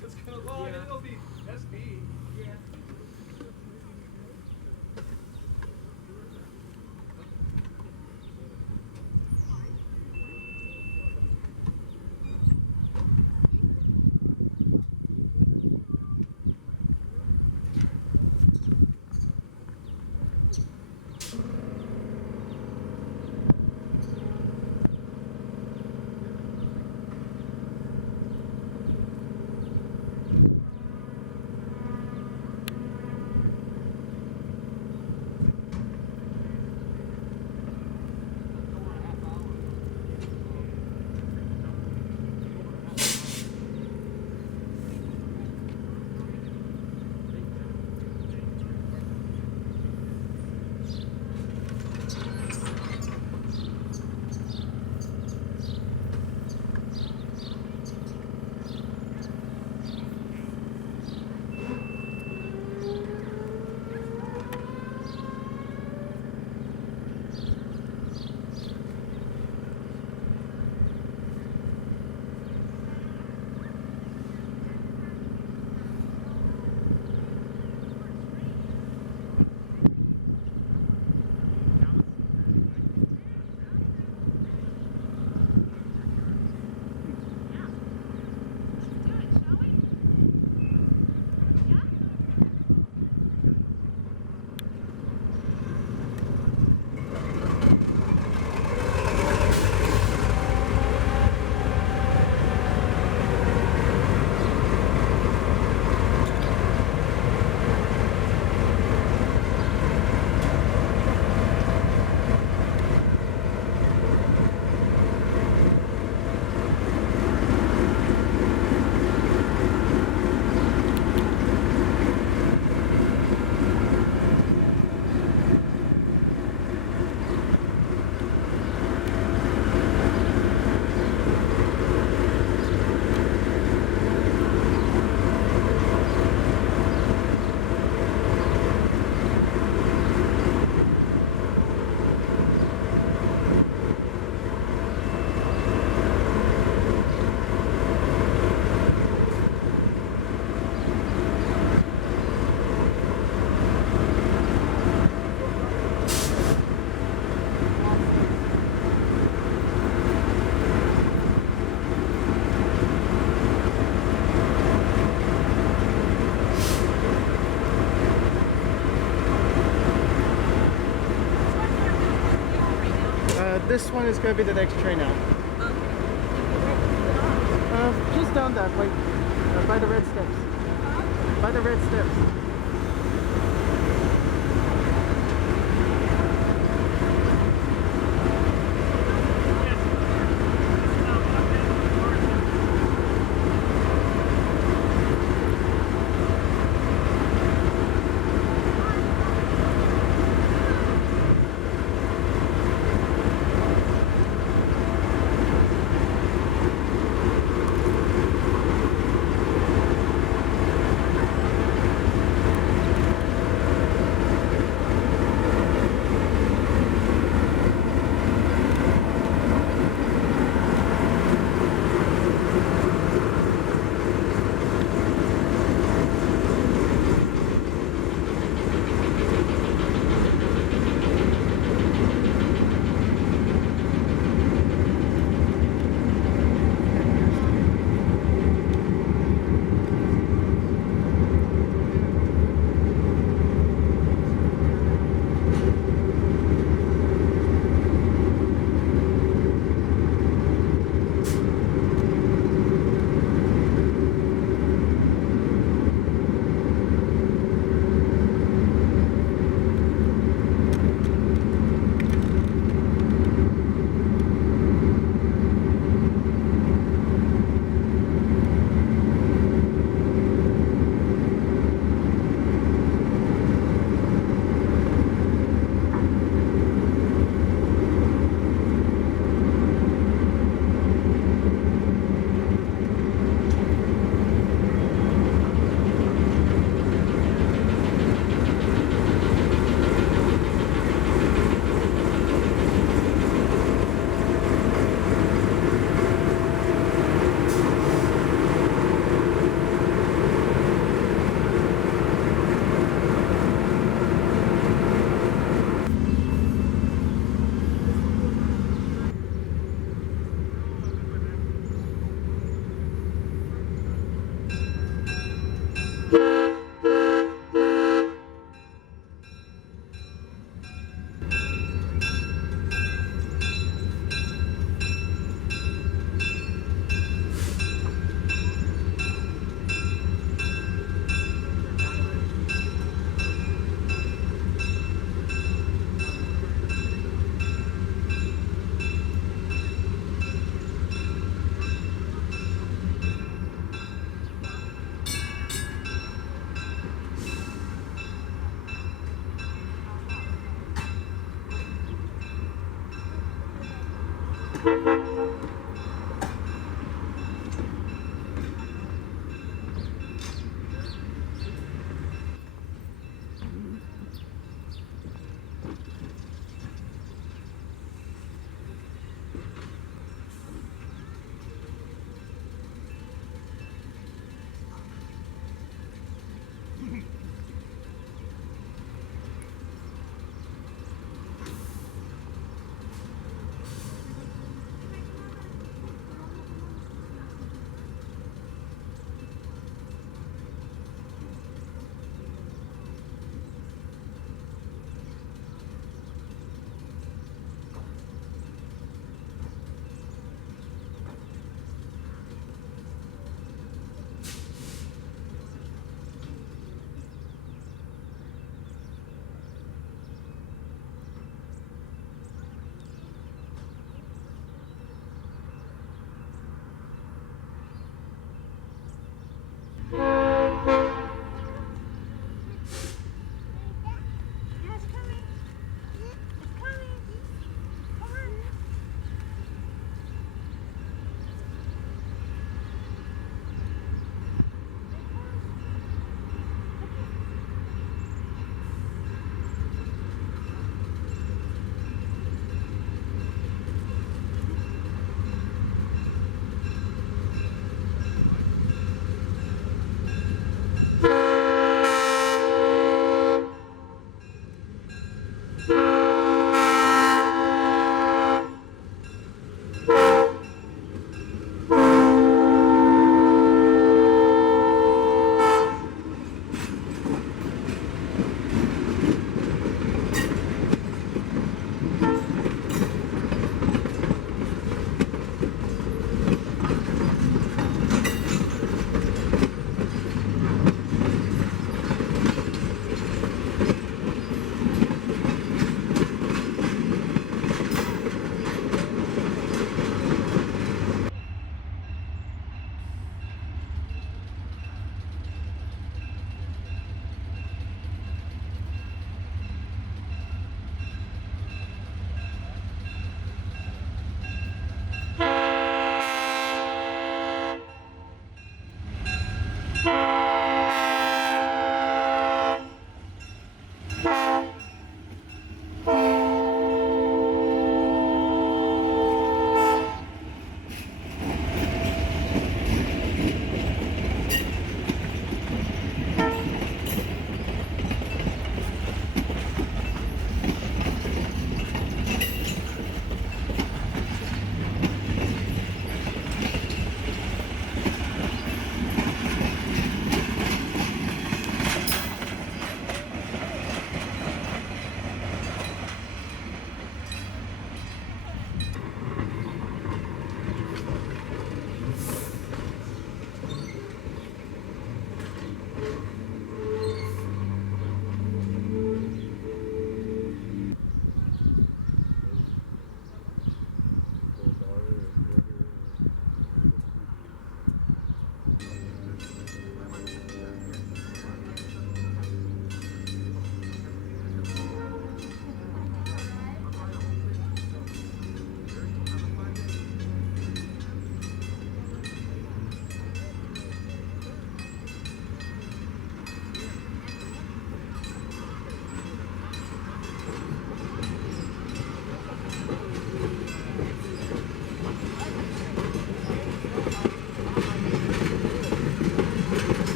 It's gonna, well, yeah. It'll be SB. Yeah. This one is going to be the next train out. Just down that way, by the red steps. By the red steps.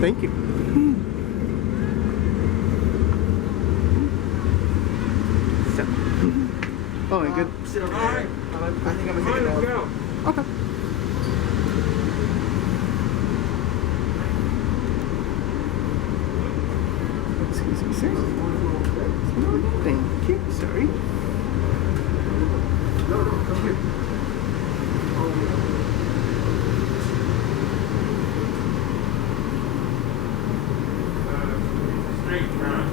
Thank you. So, oh, and good. Sit over there. I think I'm gonna take Go. Okay. Excuse me, sir. Thank you. Sorry. No, come here. Straight front.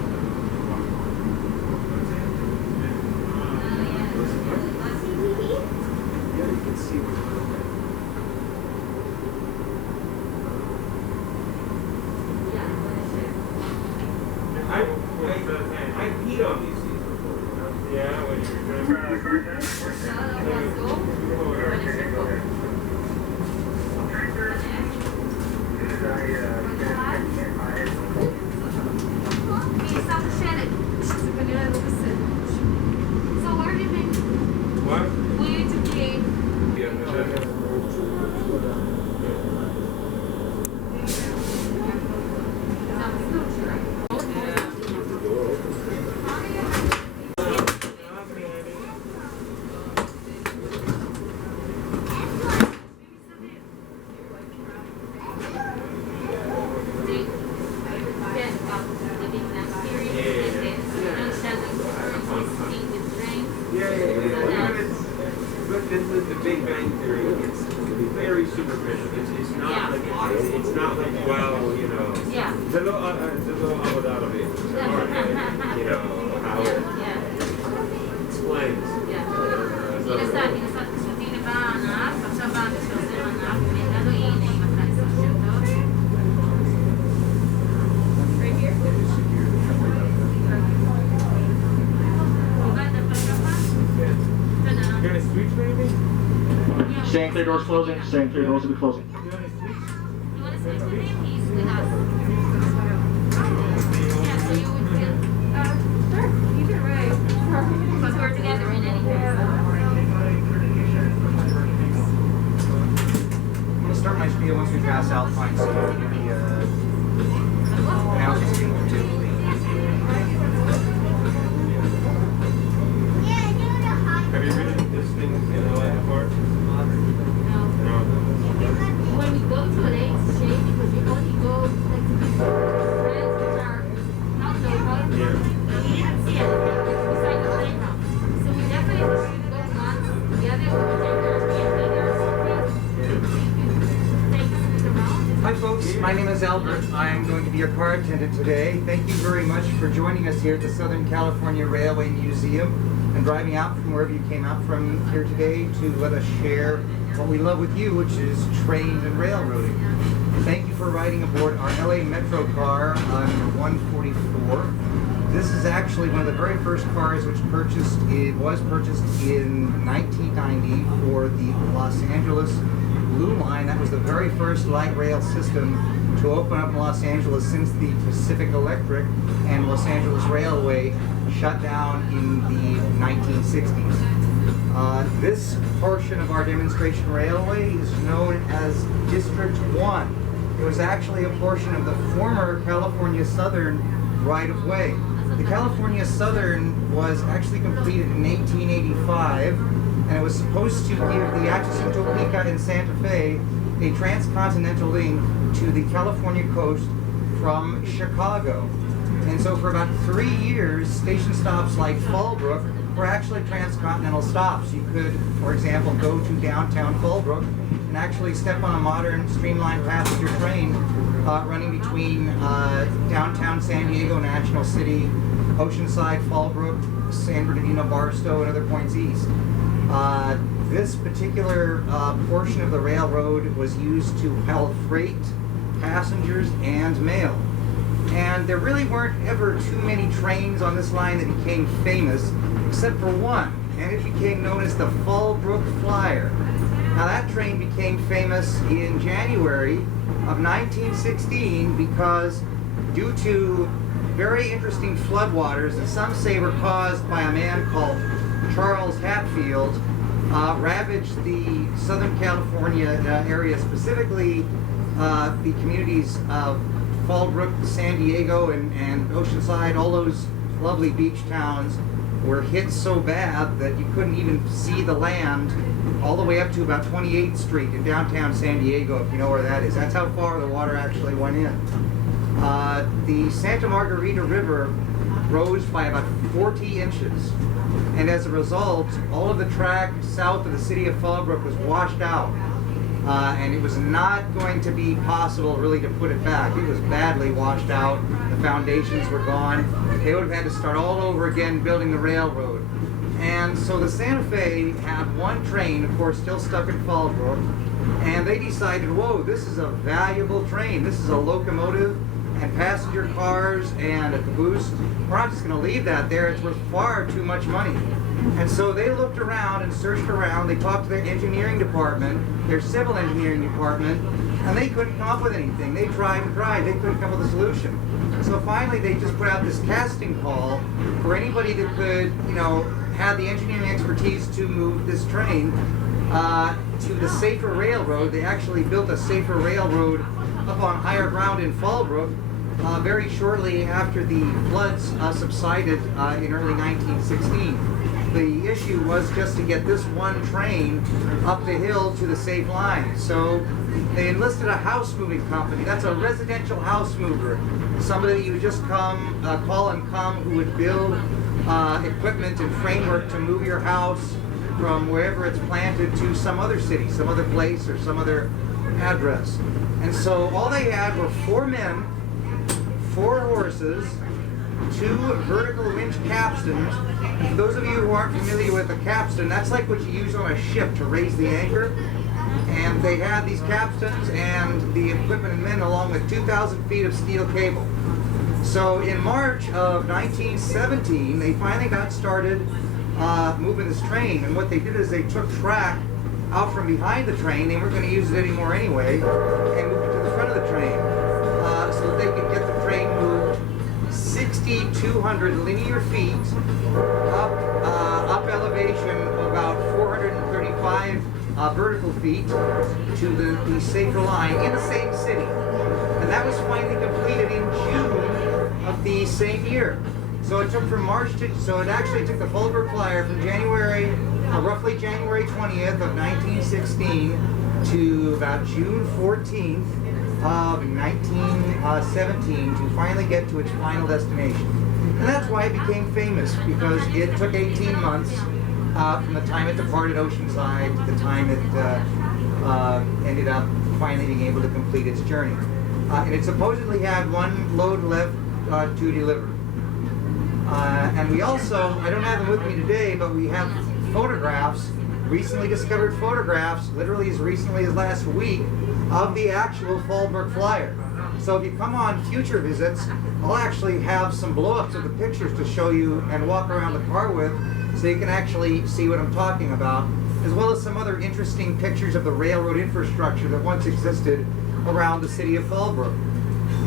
Yeah, you can see what's going on. I peed on these seats before. Yeah, when you're doing what? The Big Bang Theory, it's very superficial. It's not like it's not like, well, you know, it's a little avocado bit, you know, how it explains. You got any sweets or anything? Staying 3 doors closing, staying 3 doors will be closing. You got any sweets? You want to switch with him? He's with us. Yeah, so you would feel. Sure, either way. Because we're together in any case. I'm gonna start my spiel once we pass Alpine, so you can give me an hour spiel or two. Have you ridden this thing in LA before? No. No. When we go to an exchange, because we only go like to visit friends which are not local. Yeah. We didn't see anything like beside the playground. So we definitely should go once together. We would take Airbnb or something. Take us around. Hi folks, my name is Albert. I am going to be your car attendant today. Thank you very much for joining us here at the Southern California Railway Museum and driving out from wherever you came out from here today to let us share what we love with you, which is trains and railroading. Thank you for riding aboard our LA Metro car, number 144. This is actually one of the very first cars which was purchased in 1990 for the Los Angeles Blue Line. That was the very first light rail system to open up in Los Angeles since the Pacific Electric and Los Angeles Railway shut down in the 1960s. This portion of our demonstration railway is known as District 1. It was actually a portion of the former California Southern right-of-way. The California Southern was actually completed in 1885, and it was supposed to give the Atchison, Topeka, and Santa Fe a transcontinental link to the California coast from Chicago. And so for about 3 years, station stops like Fallbrook were actually transcontinental stops. You could, for example, go to downtown Fallbrook and actually step on a modern streamlined passenger train running between downtown San Diego, National City, Oceanside, Fallbrook, San Bernardino, Barstow, and other points east. This particular portion of the railroad was used to haul freight, passengers, and mail. And there really weren't ever too many trains on this line that became famous, except for one, and it became known as the Fallbrook Flyer. Now that train became famous in January of 1916 because due to very interesting floodwaters that some say were caused by a man called Charles Hatfield, ravaged the Southern California area, specifically the communities of Fallbrook, San Diego, and Oceanside, all those lovely beach towns were hit so bad that you couldn't even see the land all the way up to about 28th Street in downtown San Diego, if you know where that is. That's how far the water actually went in. The Santa Margarita River rose by about 40 inches. And as a result, all of the track south of the city of Fallbrook was washed out. And it was not going to be possible really to put it back. It was badly washed out. The foundations were gone. They would have had to start all over again building the railroad. And so the Santa Fe had one train, of course, still stuck in Fallbrook, and they decided, whoa, this is a valuable train. This is a locomotive and passenger cars and a caboose. We're not just going to leave that there. It's worth far too much money. And so they looked around and searched around. They talked to their engineering department, their civil engineering department, and they couldn't come up with anything. They tried and tried. They couldn't come up with a solution. So finally, they just put out this casting call for anybody that could, had the engineering expertise to move this train to the safer railroad. They actually built a safer railroad up on higher ground in Fallbrook very shortly after the floods subsided in early 1916. The issue was just to get this one train up the hill to the safe line. So they enlisted a house moving company. That's a residential house mover. Somebody you just call and come, who would build equipment and framework to move your house from wherever it's planted to some other city, some other place, or some other address. And so all they had were 4 men, 4 horses, 2 vertical winch capstans. For those of you who aren't familiar with a capstan, that's like what you use on a ship to raise the anchor. And they had these capstans and the equipment and men along with 2,000 feet of steel cable. So in March of 1917, they finally got started moving this train. And what they did is they took track out from behind the train. They weren't going to use it anymore anyway, and moved it to the front of the train so that they could get the train moved 6,200 linear feet up elevation of about 435 vertical feet to the safer line in the same city. And that was finally completed in June of the same year. So it took from March to, so it actually took the Fallbrook Flyer from roughly January 20th of 1916 to about June 14th of 1917 to finally get to its final destination. And that's why it became famous, because it took 18 months from the time it departed Oceanside to the time it ended up finally being able to complete its journey. And it supposedly had 1 load left to deliver. And we also, I don't have them with me today, but we have photographs, recently discovered photographs, literally as recently as last week, of the actual Fallbrook Flyer. So if you come on future visits, I'll actually have some blow-ups of the pictures to show you and walk around the car with, so you can actually see what I'm talking about, as well as some other interesting pictures of the railroad infrastructure that once existed around the city of Fallbrook.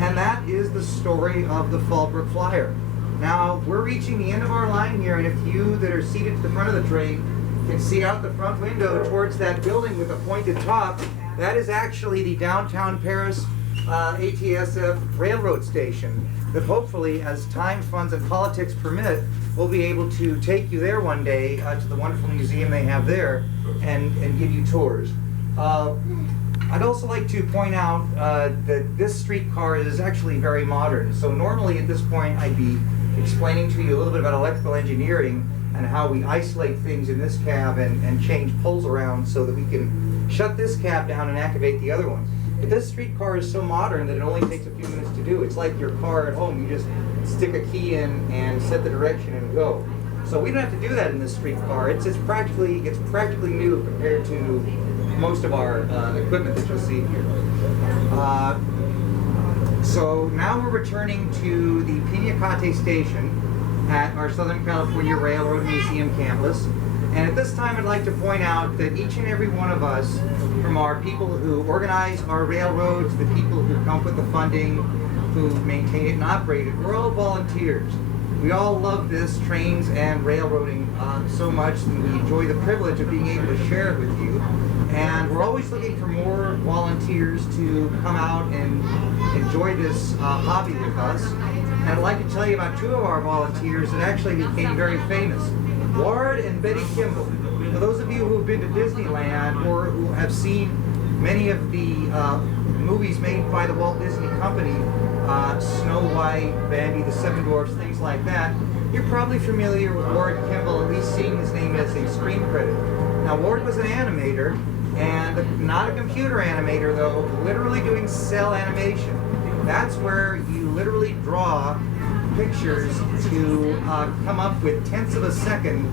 And that is the story of the Fallbrook Flyer. Now, we're reaching the end of our line here, and if you that are seated at the front of the train can see out the front window towards that building with a pointed top, that is actually the downtown Perris ATSF railroad station that hopefully, as time, funds, and politics permit, we'll be able to take you there one day to the wonderful museum they have there and give you tours. I'd also like to point out that this streetcar is actually very modern. So normally at this point I'd be explaining to you a little bit about electrical engineering and how we isolate things in this cab and change poles around so that we can shut this cab down and activate the other one. But this streetcar is so modern that it only takes a few minutes to do. It's like your car at home. You just stick a key in and set the direction and go. So we don't have to do that in this streetcar. It's practically new compared to most of our equipment that you'll see here. So now we're returning to the Pinakante Station at our Southern California Railroad Museum campus. And at this time I'd like to point out that each and every one of us, from our people who organize our railroads, the people who come up with the funding, who maintain it and operate it, we're all volunteers. We all love this, trains and railroading so much, and we enjoy the privilege of being able to share it with you. And we're we're always looking for more volunteers to come out and enjoy this hobby with us. And I'd like to tell you about two of our volunteers that actually became very famous. Ward and Betty Kimball. For those of you who have been to Disneyland or who have seen many of the movies made by the Walt Disney Company, Snow White, Bambi, the Seven Dwarfs, things like that, you're probably familiar with Ward Kimball, at least seeing his name as a screen credit. Now, Ward was an animator, and not a computer animator though, literally doing cell animation. That's where you literally draw pictures to come up with tenths of a second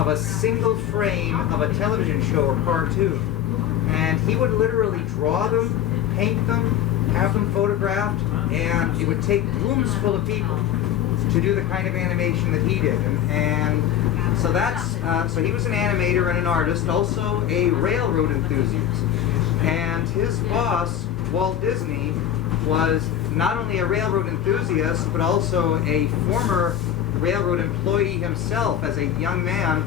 of a single frame of a television show or cartoon. And he would literally draw them, paint them, have them photographed, and it would take rooms full of people to do the kind of animation that he did. And so that's, so he was an animator and an artist, also a railroad enthusiast. And his boss, Walt Disney, was not only a railroad enthusiast, but also a former railroad employee himself. As a young man,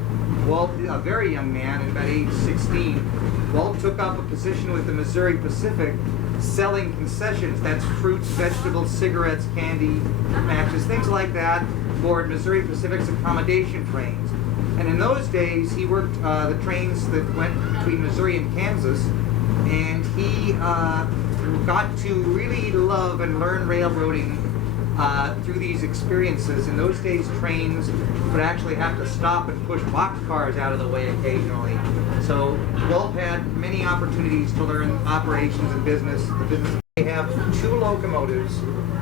Walt, a very young man, at about age 16, Walt took up a position with the Missouri Pacific selling concessions, that's fruits, vegetables, cigarettes, candy, matches, things like that, for Missouri Pacific's accommodation trains. And in those days, he worked the trains that went between Missouri and Kansas, and he got to really love and learn railroading through these experiences. In those days, trains would actually have to stop and push boxcars out of the way occasionally. So Walt had many opportunities to learn operations and business. They have 2 locomotives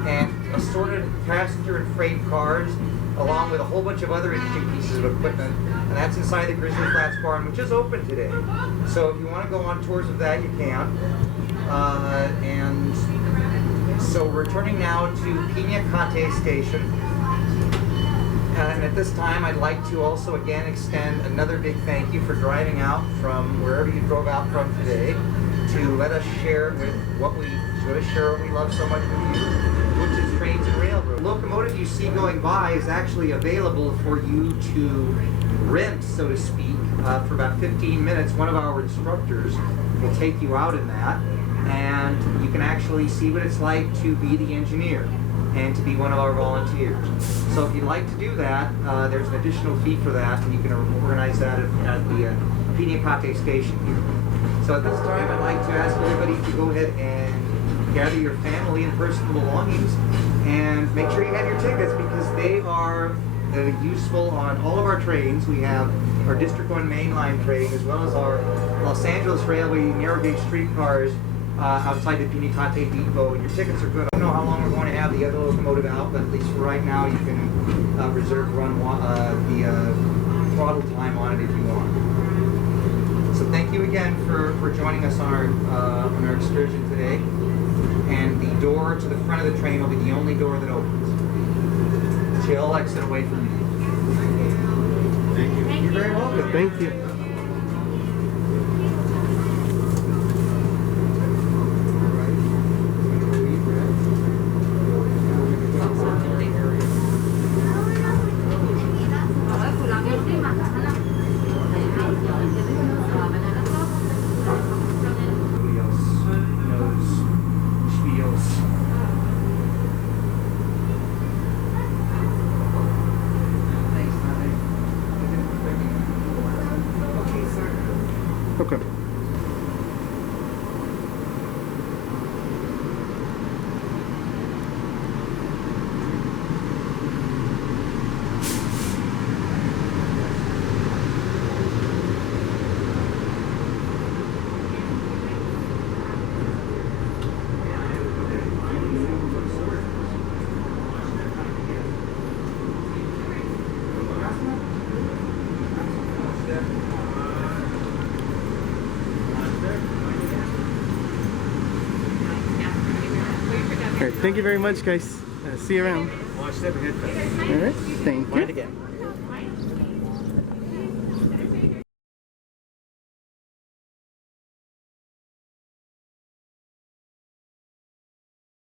and assorted passenger and freight cars, along with a whole bunch of other interesting pieces of equipment. And that's inside the Grizzly Flats barn, which is open today. So if you want to go on tours of that, you can. And so we're returning now to Pinakante Station. And at this time, I'd like to also again extend another big thank you for driving out from wherever you drove out from today to let us share with what we love so much with you, which is trains and railroad. The locomotive you see going by is actually available for you to rent, so to speak, for about 15 minutes. One of our instructors will take you out in that, and you can actually see what it's like to be the engineer and to be one of our volunteers. So if you'd like to do that, there's an additional fee for that, and you can organize that at the Pinakante Station here. So at this time, I'd like to ask everybody to go ahead and gather your family and personal belongings, and make sure you have your tickets, because they are useful on all of our trains. We have our District 1 mainline train, as well as our Los Angeles Railway narrow gauge streetcars outside the Pinakante Depot, and your tickets are good. I don't know how long we're going to have the other locomotive out, but at least for right now, you can reserve run the throttle time on it if you want. So thank you again for joining us on our excursion today. And the door to the front of the train will be the only door that opens. So you'll exit away from me. Thank you. You're very welcome. Thank you. Okay. All right, thank you very much, guys. See you around. Watch that. All right, thank you. Again.